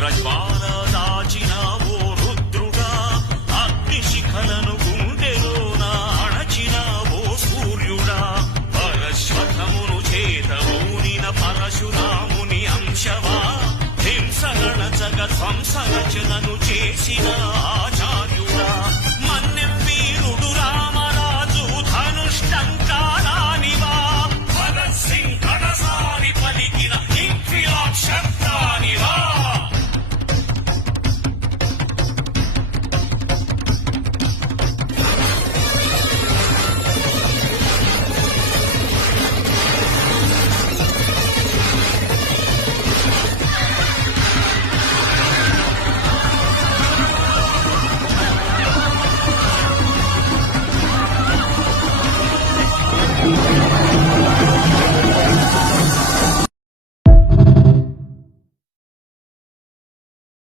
ఉగ్రజ్వాల దాచినావో రుద్రుడా, అగ్నిశిఖలను గుండెలోన అణచినావో సూర్యుడా, పరశ్వతమును చేతమూనిన పరశురాముని అంశవా, హింసగణ జగ ధ్వంసరచనను చేసిన